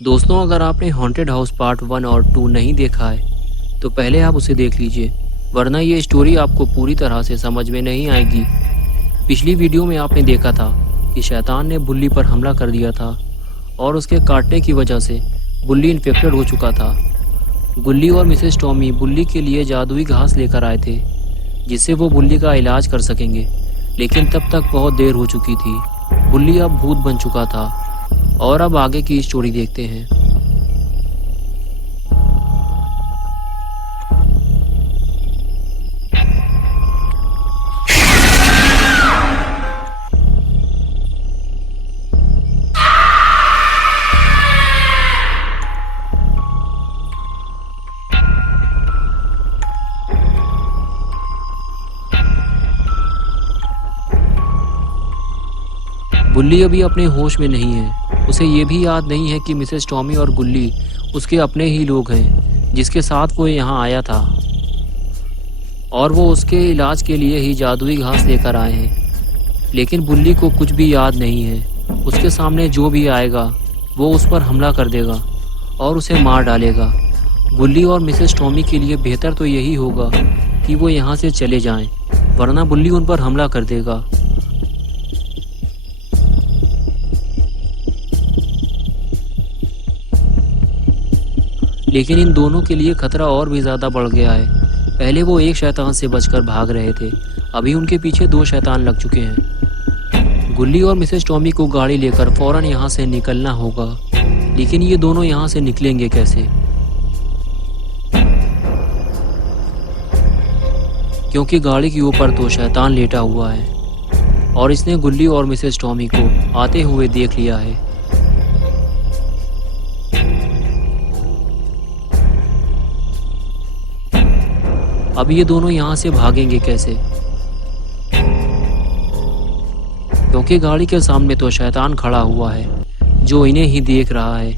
दोस्तों, अगर आपने हॉन्टेड हाउस पार्ट 1 और 2 नहीं देखा है तो पहले आप उसे देख लीजिए, वरना ये स्टोरी आपको पूरी तरह से समझ में नहीं आएगी। पिछली वीडियो में आपने देखा था कि शैतान ने बुल्ली पर हमला कर दिया था और उसके काटने की वजह से बुल्ली इन्फेक्टेड हो चुका था। गुल्ली और मिसेस टॉमी बुल्ली के लिए जादुई घास लेकर आए थे जिससे वो बुल्ली का इलाज कर सकेंगे, लेकिन तब तक बहुत देर हो चुकी थी। बुल्ली अब भूत बन चुका था और अब आगे की स्टोरी देखते हैं। बुल्ली अभी अपने होश में नहीं है। उसे ये भी याद नहीं है कि मिसेस टॉमी और गुल्ली उसके अपने ही लोग हैं जिसके साथ वो यहाँ आया था, और वो उसके इलाज के लिए ही जादुई घास लेकर आए हैं। लेकिन बुल्ली को कुछ भी याद नहीं है। उसके सामने जो भी आएगा वो उस पर हमला कर देगा और उसे मार डालेगा। गुल्ली और मिसेस टॉमी के लिए बेहतर तो यही होगा कि वो यहाँ से चले जाएं, वरना बुल्ली उन पर हमला कर देगा। लेकिन इन दोनों के लिए खतरा और भी ज़्यादा बढ़ गया है। पहले वो एक शैतान से बचकर भाग रहे थे, अभी उनके पीछे 2 शैतान लग चुके हैं। गुल्ली और मिसेस टॉमी को गाड़ी लेकर फौरन यहाँ से निकलना होगा, लेकिन ये दोनों यहाँ से निकलेंगे कैसे? क्योंकि गाड़ी के ऊपर तो शैतान लेटा हुआ है और इसने गुल्ली और मिसेस टॉमी को आते हुए देख लिया है। अब ये दोनों यहाँ से भागेंगे कैसे? क्योंकि गाड़ी के सामने तो शैतान खड़ा हुआ है जो इन्हें ही देख रहा है।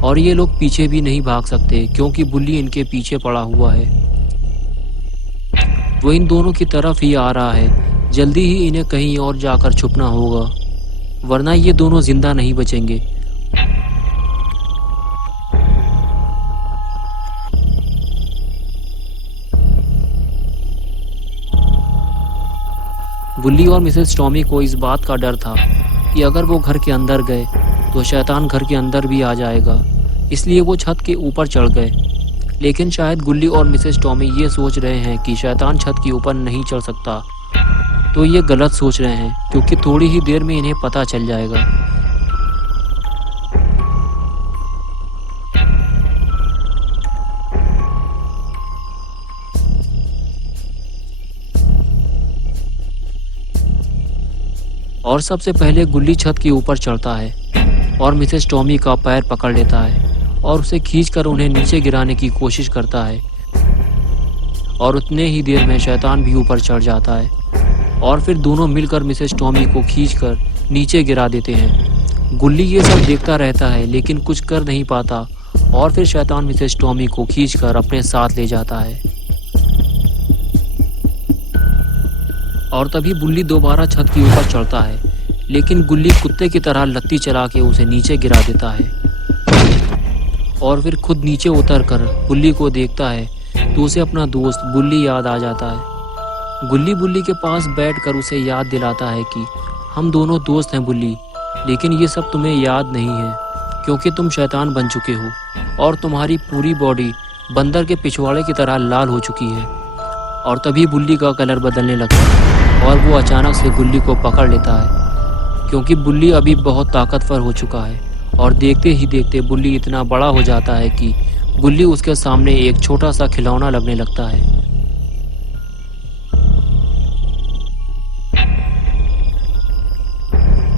और ये लोग पीछे भी नहीं भाग सकते क्योंकि बुल्ली इनके पीछे पड़ा हुआ है। वो इन दोनों की तरफ ही आ रहा है। जल्दी ही इन्हें कहीं और जाकर छुपना होगा, वरना ये दोनों जिंदा नहीं बचेंगे। गुल्ली और मिसेस टॉमी को इस बात का डर था कि अगर वो घर के अंदर गए तो शैतान घर के अंदर भी आ जाएगा, इसलिए वो छत के ऊपर चढ़ गए। लेकिन शायद गुल्ली और मिसेस टॉमी ये सोच रहे हैं कि शैतान छत के ऊपर नहीं चढ़ सकता, तो ये गलत सोच रहे हैं क्योंकि थोड़ी ही देर में इन्हें पता चल जाएगा। और सबसे पहले गुल्ली छत के ऊपर चढ़ता है और मिसेस टॉमी का पैर पकड़ लेता है और उसे खींचकर उन्हें नीचे गिराने की कोशिश करता है, और उतने ही देर में शैतान भी ऊपर चढ़ जाता है और फिर दोनों मिलकर मिसेस टॉमी को खींचकर नीचे गिरा देते हैं। गुल्ली ये सब देखता रहता है लेकिन कुछ कर नहीं पाता, और फिर शैतान मिसेस टॉमी को खींचकर अपने साथ ले जाता है। और तभी बुल्ली दोबारा छत के ऊपर चढ़ता है, लेकिन गुल्ली कुत्ते की तरह लत्ती चला के उसे नीचे गिरा देता है। और फिर खुद नीचे उतरकर बुल्ली को देखता है तो उसे अपना दोस्त बुल्ली याद आ जाता है। गुल्ली बुल्ली के पास बैठकर उसे याद दिलाता है कि हम दोनों दोस्त हैं बुल्ली, लेकिन ये सब तुम्हें याद नहीं है क्योंकि तुम शैतान बन चुके हो और तुम्हारी पूरी बॉडी बंदर के पिछवाड़े की तरह लाल हो चुकी है। और तभी बुल्ली का कलर बदलने लगता है और वो अचानक से गुल्ली को पकड़ लेता है, क्योंकि बुल्ली अभी बहुत ताकतवर हो चुका है। और देखते ही देखते बुल्ली इतना बड़ा हो जाता है कि गुल्ली उसके सामने एक छोटा सा खिलौना लगने लगता है।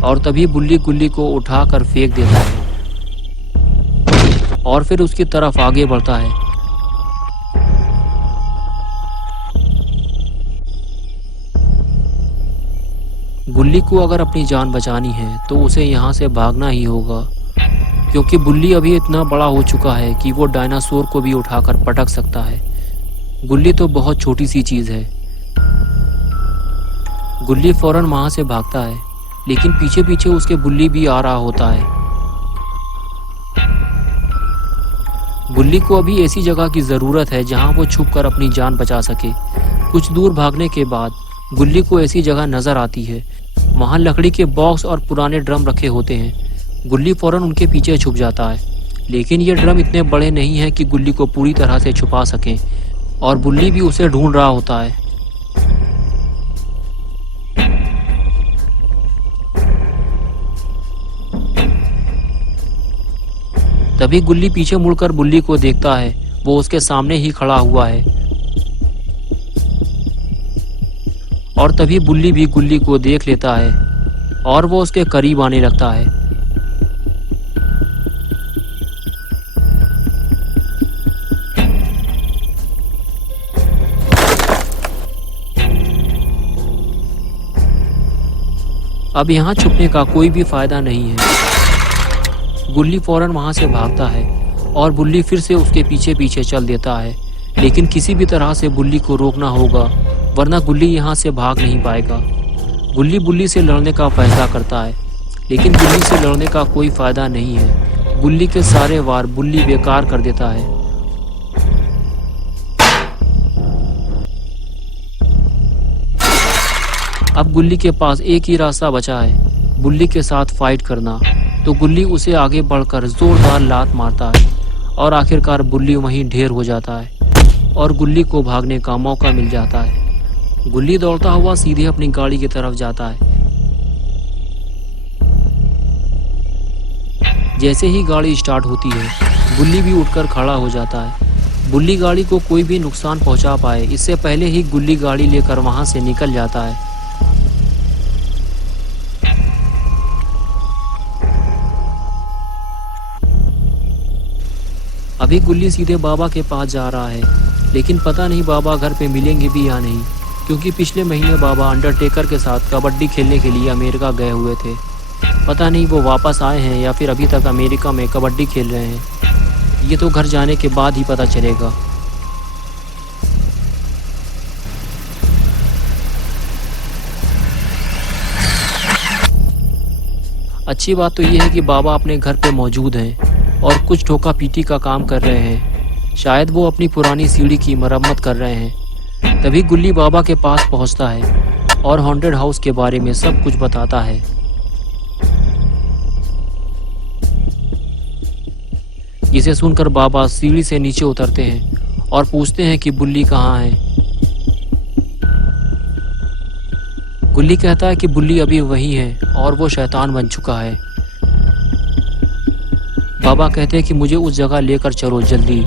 और तभी बुल्ली गुल्ली को उठाकर फेंक देता है और फिर उसकी तरफ आगे बढ़ता है। गुल्ली को अगर अपनी जान बचानी है तो उसे यहाँ से भागना ही होगा, क्योंकि बुल्ली अभी इतना बड़ा हो चुका है कि वो डायनासोर को भी उठाकर पटक सकता है। गुल्ली तो बहुत छोटी सी चीज़ है। गुल्ली फौरन वहां से भागता है, लेकिन पीछे पीछे उसके बुल्ली भी आ रहा होता है। गुल्ली को अभी ऐसी जगह की जरूरत है जहां वो छुपकर अपनी जान बचा सके। कुछ दूर भागने के बाद गुल्ली को ऐसी जगह नजर आती है। वहां लकड़ी के बॉक्स और पुराने ड्रम रखे होते हैं। गुल्ली फौरन उनके पीछे छुप जाता है, लेकिन ये ड्रम इतने बड़े नहीं हैं कि गुल्ली को पूरी तरह से छुपा सकें, और बुल्ली भी उसे ढूंढ रहा होता है। तभी गुल्ली पीछे मुड़कर बुल्ली को देखता है। वो उसके सामने ही खड़ा हुआ है, और तभी बुल्ली भी गुल्ली को देख लेता है और वो उसके करीब आने लगता है। अब यहाँ छुपने का कोई भी फायदा नहीं है। गुल्ली फौरन वहां से भागता है और बुल्ली फिर से उसके पीछे पीछे चल देता है, लेकिन किसी भी तरह से बुल्ली को रोकना होगा, वरना गुल्ली यहाँ से भाग नहीं पाएगा। गुल्ली बुल्ली से लड़ने का फैसला करता है, लेकिन बुल्ली से लड़ने का कोई फायदा नहीं है। गुल्ली के सारे वार बुल्ली बेकार कर देता है। अब गुल्ली के पास एक ही रास्ता बचा है, बुल्ली के साथ फाइट करना। तो गुल्ली उसे आगे बढ़कर जोरदार लात मारता है और आखिरकार बुल्ली वहीं ढेर हो जाता है और गुल्ली को भागने का मौका मिल जाता है। गुल्ली दौड़ता हुआ सीधे अपनी गाड़ी की तरफ जाता है। जैसे ही गाड़ी स्टार्ट होती है, गुल्ली भी उठकर खड़ा हो जाता है। बुल्ली गाड़ी को कोई भी नुकसान पहुंचा पाए इससे पहले ही गुल्ली गाड़ी लेकर वहां से निकल जाता है। अभी गुल्ली सीधे बाबा के पास जा रहा है, लेकिन पता नहीं बाबा घर पे मिलेंगे भी या नहीं, क्योंकि पिछले महीने बाबा अंडरटेकर के साथ कबड्डी खेलने के लिए अमेरिका गए हुए थे। पता नहीं वो वापस आए हैं या फिर अभी तक अमेरिका में कबड्डी खेल रहे हैं। ये तो घर जाने के बाद ही पता चलेगा। अच्छी बात तो ये है कि बाबा अपने घर पे मौजूद हैं और कुछ ठोका पीटी का काम कर रहे हैं। शायद वो अपनी पुरानी सीढ़ी की मरम्मत कर रहे हैं। तभी गुल्ली बाबा के पास पहुंचता है और हॉन्टेड हाउस के बारे में सब कुछ बताता है। जिसे सुनकर बाबा सीढ़ी से नीचे उतरते हैं और पूछते हैं कि बुल्ली कहाँ है। गुल्ली कहता है कि बुल्ली अभी वही है और वो शैतान बन चुका है। बाबा कहते हैं कि मुझे उस जगह लेकर चलो जल्दी।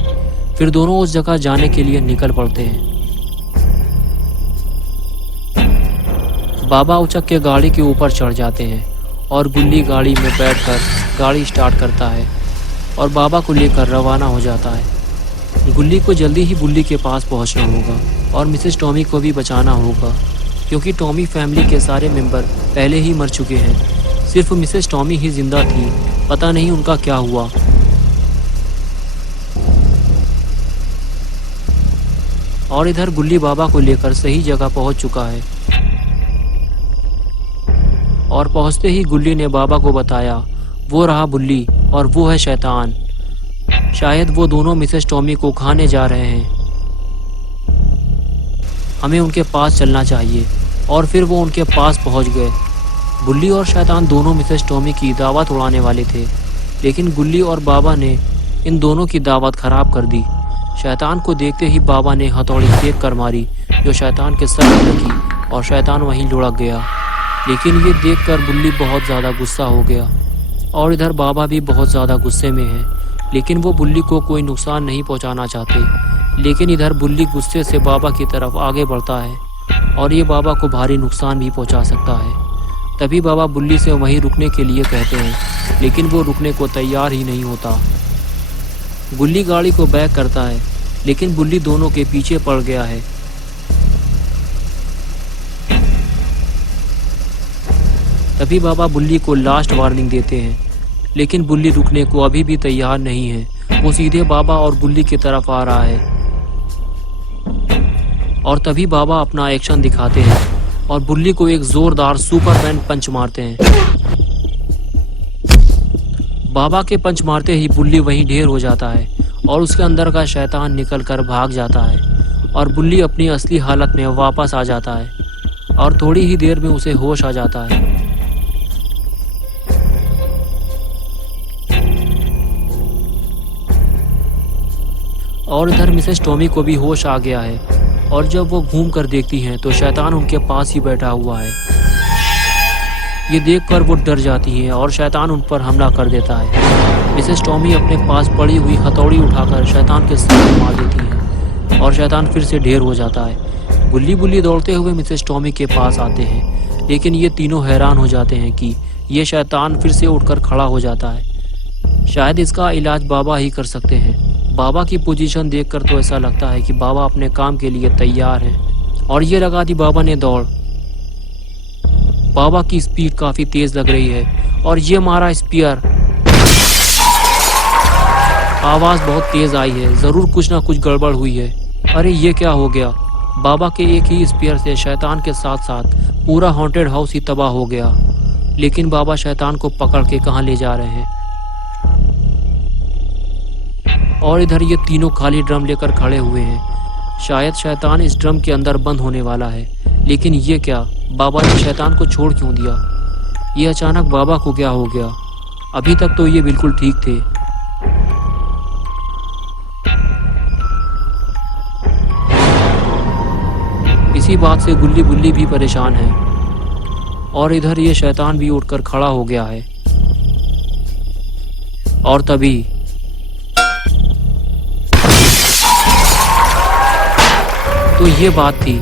फिर दोनों उस जगह जाने के लिए निकल पड़ते हैं। बाबा उचक के गाड़ी के ऊपर चढ़ जाते हैं और गुल्ली गाड़ी में बैठकर गाड़ी स्टार्ट करता है और बाबा को लेकर रवाना हो जाता है। गुल्ली को जल्दी ही बुल्ली के पास पहुंचना होगा और मिसेस टॉमी को भी बचाना होगा, क्योंकि टॉमी फैमिली के सारे मेंबर पहले ही मर चुके हैं। सिर्फ मिसेस टॉमी ही जिंदा थी, पता नहीं उनका क्या हुआ। और इधर गुल्ली बाबा को लेकर सही जगह पहुंच चुका है और पहुंचते ही गुल्ली ने बाबा को बताया, वो रहा बुल्ली और वो है शैतान। शायद वो दोनों मिसेस टॉमी को खाने जा रहे हैं। हमें उनके पास चलना चाहिए। और फिर वो उनके पास पहुंच गए। बुल्ली और शैतान दोनों मिसेस टॉमी की दावत उड़ाने वाले थे, लेकिन गुल्ली और बाबा ने इन दोनों की दावत खराब कर दी। शैतान को देखते ही बाबा ने हथौड़ी फेंक कर मारी, जो शैतान के सर में लगी और शैतान वहीं लुढ़क गया। लेकिन ये देखकर बुल्ली बहुत ज़्यादा गुस्सा हो गया और इधर बाबा भी बहुत ज़्यादा गुस्से में है, लेकिन वो बुल्ली को कोई नुकसान नहीं पहुंचाना चाहते। लेकिन इधर बुल्ली गुस्से से बाबा की तरफ आगे बढ़ता है और ये बाबा को भारी नुकसान भी पहुंचा सकता है। तभी बाबा बुल्ली से वहीं रुकने के लिए कहते हैं, लेकिन वो रुकने को तैयार ही नहीं होता। गुल्ली गाड़ी को बैक करता है, लेकिन बुल्ली दोनों के पीछे पड़ गया है। तभी बाबा बुल्ली को लास्ट वार्निंग देते हैं, लेकिन बुल्ली रुकने को अभी भी तैयार नहीं है। वो सीधे बाबा और गुल्ली की तरफ आ रहा है और तभी बाबा अपना एक्शन दिखाते हैं और बुल्ली को एक जोरदार सुपरमैन पंच मारते हैं। बाबा के पंच मारते ही बुल्ली वहीं ढेर हो जाता है और उसके अंदर का शैतान निकलकर भाग जाता है और बुल्ली अपनी असली हालत में वापस आ जाता है और थोड़ी ही देर में उसे होश आ जाता है। और इधर मिसेस टॉमी को भी होश आ गया है और जब वो घूम कर देखती हैं तो शैतान उनके पास ही बैठा हुआ है। ये देखकर वो डर जाती हैं और शैतान उन पर हमला कर देता है। मिसेस टॉमी अपने पास पड़ी हुई हथौड़ी उठाकर शैतान के सर में मार देती हैं और शैतान फिर से ढेर हो जाता है। बुल्ली दौड़ते हुए मिसेस टॉमी के पास आते हैं, लेकिन ये तीनों हैरान हो जाते हैं कि ये शैतान फिर से उठकर खड़ा हो जाता है। शायद इसका इलाज बाबा ही कर सकते हैं। बाबा की पोजीशन देखकर तो ऐसा लगता है कि बाबा अपने काम के लिए तैयार हैं। और ये लगा दी बाबा ने दौड़। बाबा की स्पीड काफी तेज लग रही है और ये मारा स्पीयर। आवाज बहुत तेज आई है, जरूर कुछ ना कुछ गड़बड़ हुई है। अरे ये क्या हो गया? बाबा के एक ही स्पीयर से शैतान के साथ साथ पूरा हॉन्टेड हाउस ही तबाह हो गया। लेकिन बाबा शैतान को पकड़ के कहाँ ले जा रहे हैं? और इधर ये तीनों खाली ड्रम लेकर खड़े हुए हैं। शायद शैतान इस ड्रम के अंदर बंद होने वाला है। लेकिन ये क्या? बाबा ने शैतान को छोड़ क्यों दिया? ये अचानक बाबा को क्या हो गया? अभी तक तो ये बिल्कुल ठीक थे। इसी बात से बुल्ली भी परेशान है और इधर ये शैतान भी उठकर खड़ा हो गया है। और तभी तो ये बात थी।